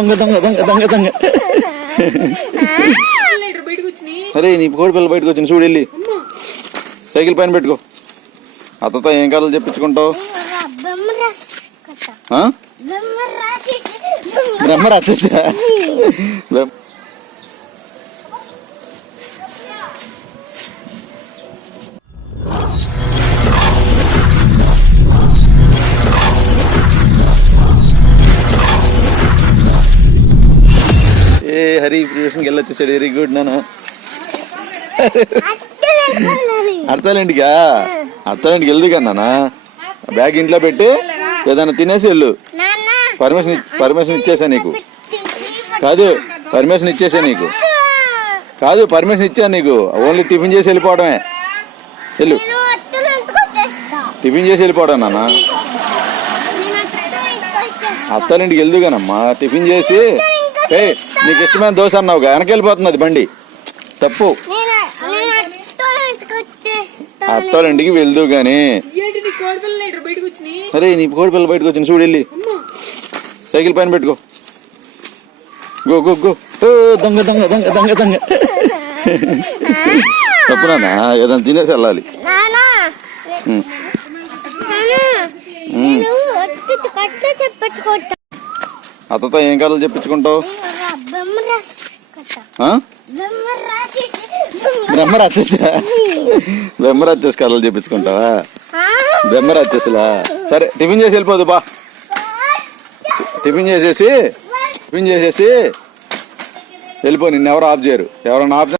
దొంగ దొంగ దొంగ దొంగ దొంగ. అరే నీ కోడి పిల్ల బయటకు వచ్చింది చూడు, వెళ్ళి సైకిల్ పైన పెట్టుకో. అత్తతో ఏం కథలు చెప్పించుకుంటావు? బ్రహ్మ రాక్షసా? ఏ హరి ట్యూషన్కి వెళ్ళొచ్చేసాడు, వెరీ గుడ్ నాన్న. అర్థాలేంటికా? అర్థాలేంటికి వెళ్దు కన్నా, బ్యాగ్ ఇంట్లో పెట్టి ఏదైనా తినేసి వెళ్ళు. పర్మిషన్ ఇచ్చేసా నీకు. కాదు పర్మిషన్ ఇచ్చేసా నీకు. కాదు పర్మిషన్ ఇచ్చాను నీకు. ఓన్లీ టిఫిన్ చేసి వెళ్ళిపోవడమే. వెళ్ళు, టిఫిన్ చేసి వెళ్ళిపోవడం నాన్న. అత్తాలింటికి వెళ్దుగానమ్మా, టిఫిన్ చేసి. ఏ నీకు ఇష్టమైన దోశ అన్నావుగా, వెనకెళ్ళిపోతున్నది బండి. తప్పు. అత్తాలింటికి వెళ్దు గాని. అరే నీ కోడి పిల్ల బయటకు వచ్చింది చూడు, వెళ్ళి సైకిల్ పైన పెట్టుకో. Go go go. దొంగ దొంగ దొంగ దొంగ దొంగ. తప్పునా, ఏదైనా తినేసి వెళ్ళాలి. అత్తతో ఏం కథలు చెప్పించుకుంటావు? బ్రహ్మ రాక్షసా? బ్రహ్మ రాక్షస కథలు చెప్పించుకుంటావా? బ్రహ్మ రాక్షసులా? సరే టిఫిన్ చేసి వెళ్ళిపోదు బా. టిఫిన్ చేసేసి వెళ్ళిపో. నిన్నెవరు ఆఫ్ చేయరు. ఎవరన్నా ఆఫ్